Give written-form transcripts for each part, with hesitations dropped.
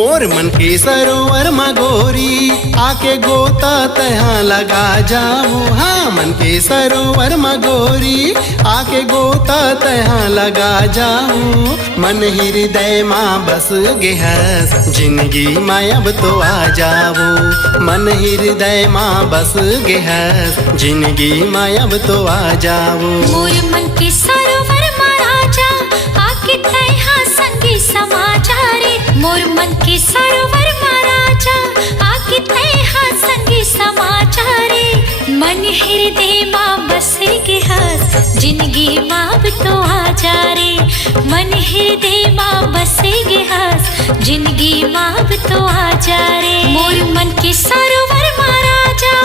मोर मन के सरोवर मगोरी आके गोता तहाँ लगा जाओ। हाँ मन के सरोवर मगोरी आके गोता तहाँ लगा जाओ। मन हृदय माँ बस गेहस जिंदगी माँ अब तो आ जाओ। मन हृदय माँ बस गेहस जिंदगी माँ अब तो आ जाओ। मोर मन के सरोवर माँ राजा आके तहाँ संगी समा जा रे। मोर मन के सरोवर माँ राजा आके तहाँ संगी समा जा रे। मन हृदय माँ बस गेहस जिंदगी माँ अब तो आ जा रे। मन हृदय माँ बस गेहस जिंदगी माँ अब तो आ जा रे। मोर मन के सरोवर माँ राजा।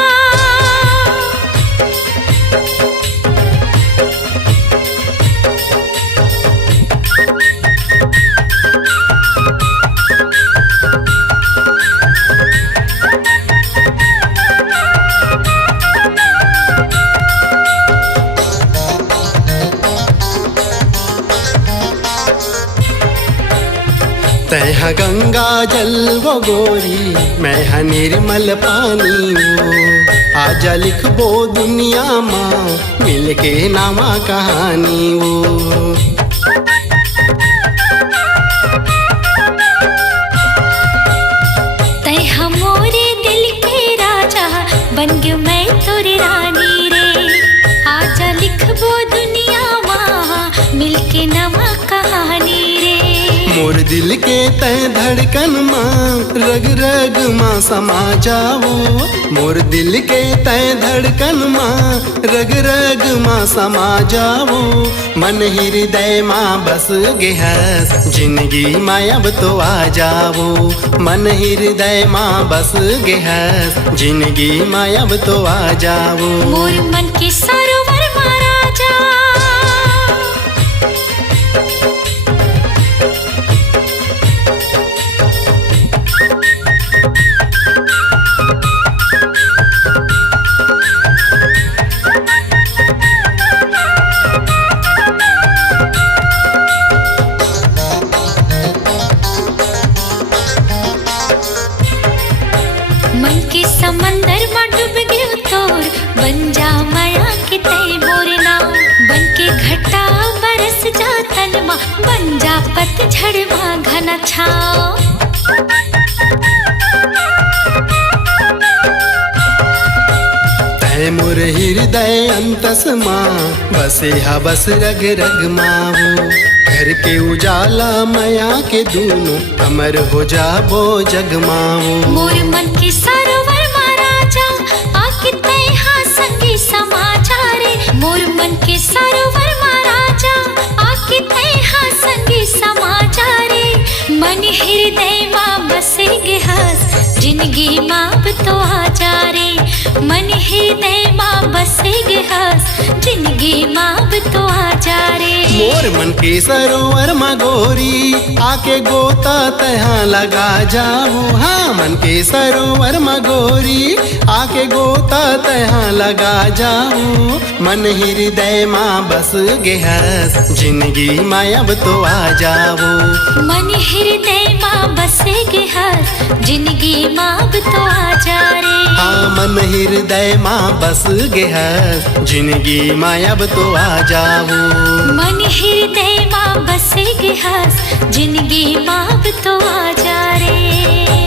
तह गंगा जल वो गोरी मैं निर्मल पानी वो। आजा लिखबो दुनिया माँ मिलके नामा कहानी वो। तह मोरे दिल के राजा बन गयो मैं तोरे रानी रे। आजा लिखबो दुनिया माँ मिलके नवा कहानी रे। मोर दिल के तय धड़कन माँ रग रग माँ समा जाओ। मोर दिल के तय धड़कन माँ रग रग माँ समा जाओ। मन हृदय माँ बस गेहस जिंदगी माँ अब तो आ जाओ। मन हृदय माँ बस गेहस जिंदगी माँ अब तो आ जाओ। मोर मन के सरोवर माँ राजा। मन के समंदर में डूब गयो तोर बन जा माया के तय मोर नाव। बन के घटा बरस जा तन मा बन जा पतझड़ मा घना छाव। तय मोर हृदय अंतस माँ बसे हा बस रग रग माँ। घर के उजाला माया के दूनों अमर हो जाबो जगमाओ। मोर मन के सरोवर माँ राजा आके तहाँ संगी समा जा रे। मोर मन के सरोवर माँ राजा आके तहाँ संगी समा जा रे। मन हृदय माँ बसे गेहस जिंदगी माँ अब तो आ जा रे। मन हृदय माँ बसे गेहस जिंदगी माँ अब तो आ जा रे। मोर मन के सरोवर माँ गोरी आके गोता तहाँ लगा जाओ। हाँ मन के सरोवर माँ गोरी आके गोता तहाँ लगा जाओ। मन हृदय माँ बस गेहस जिंदगी माँ अब तो आ जाओ। मन हृदय माँ बसे गेहस जिंदगी माँ अब तो आ जा रे। हाँ मन हृदय माँ बस गेहस जिंदगी माँ अब तो आ जाओ। मन हृदय माँ बसे गेहस जिंदगी माँ अब तो आ जा रे।